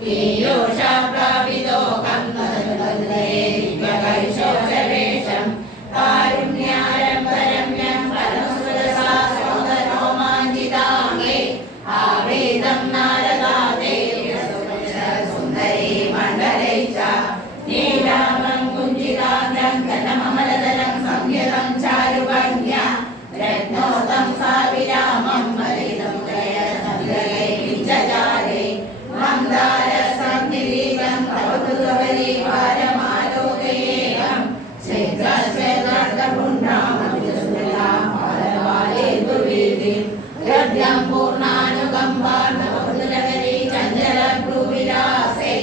പീയൂഷപ്രാപിതോ കൈശോരവേഷം കാരുണ്യാരംഭരമ്യം പരമസുരസാരോമരോമാഞ്ചിതാംഗേ ആവേദം നാരദാദേ സുന്ദരീ മണ്ഡലൈച്ച നീലാഭം കുഞ്ചിതാന്തം ഘനമമലതരം സംയതം ചാരുഭംഗ്യ രത്നോദം സാവിരാമം മലിതം ഗയജാരേ മന്ദാര സംനിരീകം പ്രവൃതപരിവാരമാലോകയേകം ദ്രവ്യം പൂർണ്ണാനുകമ്പാർണവൃതലഹരി ചഞ്ചലഭ്രുവിലാസേ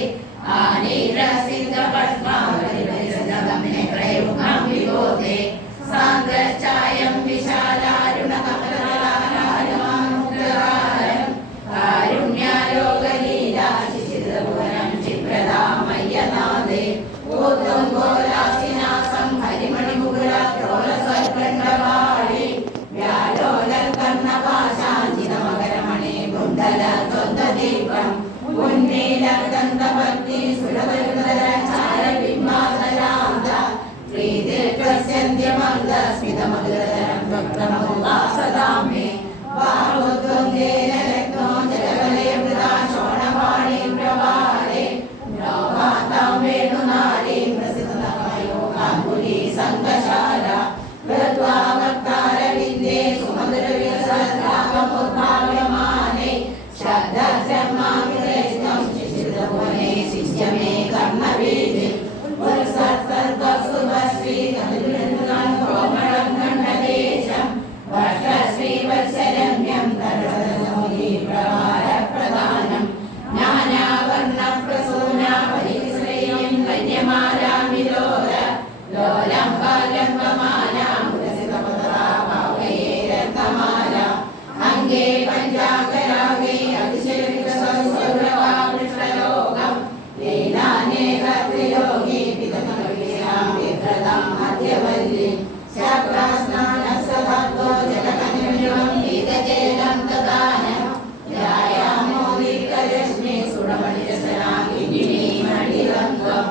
ആനീരസിംഹപത്മാവലിപ്രയുഗം വിബോധേ സാന്ദ്രശ്ചായം വിശാലാരുണകമലഹാരം കാരുണ്യാലോകലീലാശിശിതഭുവനം ക്ഷിപ്രദാമയ്യനാദേ ഊർധ്വം ഗോലാസിനാസം ഹരിമണിമുകുലത്രോലസ്വൽഖണ്ഡവാളി വ്യാലോലകർണപാശാഞ്ചിതമകരമണി കുണ്ടലദ്വന്ദ്വദീപം ഉന്നീലദന്തഭക്തി സുരവരുതരചാരബിംബാതരാന്ത ശ്രീദീർഘസ്യന്ധ്യമന്ദസ്മിതമധുരതരം വക്രമുല്ലാസദാമേ വാഹോദ്വന്ദ്വേന രത്നോ ജലകലയവൃതാ ശോണവാണീ പ്രവാളേ ദ്രൗമാതാം വേണുനാരീം പ്രസിദ്ധമയോകാംബുലീ സംഘശാല കൃത്വാ വക്താരവിന്ദേ സുമധുരവിരസദ്രാഗമുദ്ഭാവ്യമാനേ ശബ്ദബ്രഹ്മാവിരേഷ്ഠം ശിശിരഭുവനേ ശിഷ്യമേ കർണവീതി കോമളം ഖണ്ഡദേശം വർഷശ്രീവത്സരമ്യം പ്രധാനം ജ്ഞാനാവർണപ്രസൂനാപരിശ്രേയം കന്യമാലാമിലോല ലോലം ബാലംബമാലാമുരസിതപദാഭാവയേ രത്നമാല അംഗേ പഞ്ചാകരാഗേ അതിശയവികസൗരവാകൃഷ്ണലോകം ലീലാനേകത്രിലോകീ പിതമവിശ്യാമിത്രതം മധ്യവല്ലി ശക്രസ്നാനസദാത്വോ ജലകനിമിഷം ഗീതചേലം ദദാനം ധ്യായാമോ ദീപ്തരശ്മി സുരമണിരസനാകിനി മണിരംഗം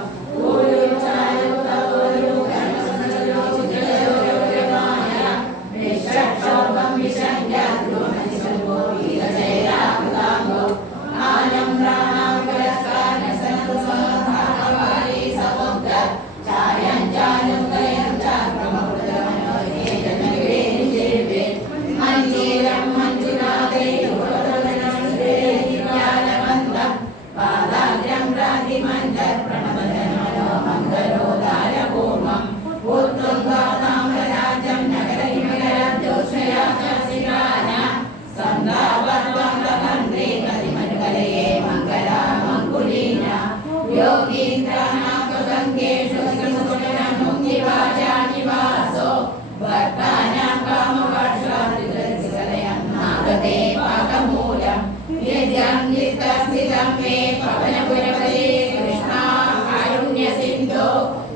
വിശ്വക്ഷോഭം വിശങ്ക്യ ധ്രുവമനിശംഭോ ഗീതചേരാമൃതാംഗോ ആനം പ്രാണാം പുരസ്കാരസനതു സഹധാരവാരീ സമുദ്ര ഛായം ചാനും ഗയം ചാക്രമൃതമനോരേ ജനവേനിജേവേ മഞ്ജീരം മഞ്ജുനാഥേ ജ്ഞാനമന്തം പാദാഗ്രം പ്രാതിമഞ്ജർ പ്രണവനമനോ മംഗലോദാരഭൂമം ഉത്തുംഗാതാമ്രരാജം നഗരഹിമകരജോഷയാചാസിരാന സന്താപർവന്തമന്ത്രി കതിമനുകലയേ മംഗലാമങ്കുലീന യോഗീന്ദ്രാനാഗംഗേഷു മുക്തിവാചാനിവാസോ ഭക്താനാം കാമവർഷാദികലയം നാഗതേ പാകമൂലം നിത്യം നിത്യസ്ഥിതം മേ പവനപുരപതേ കൃഷ്ണ കാരുണ്യസിന്ധോ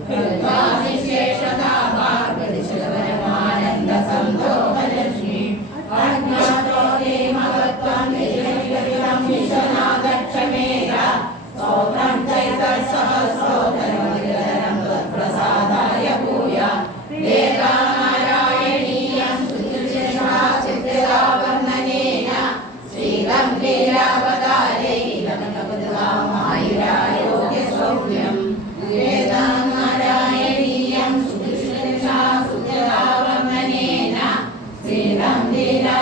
കൃത്വാ നിശേഷതാപാർഗദിശലപരമാനന്ദ സന്തോഹലക്ഷ്മി അജ്ഞാതോ ദേമവത്വം നിജനിഗതിതം വിശ്വനാഥക്ഷമേര സ്തോത്രം ചൈതസഹസ്രോതരമതിരതരം ത്വത്പ്രസാദായ ഭൂയ വേദാനാരായണീയം സുനിർശിഷ്ടാസിദ്ധിരാവർണ്ണനേന ശ്രീലം ലീലാവതാരേ ഇലമനപുതമായുരായോഗ്യസൗമ്യം വേദാനാരായണീയം സുനിർശിഷ്ടാസിദ്ധിരാവർണ്ണനേന ശ്രീലം ലീലാ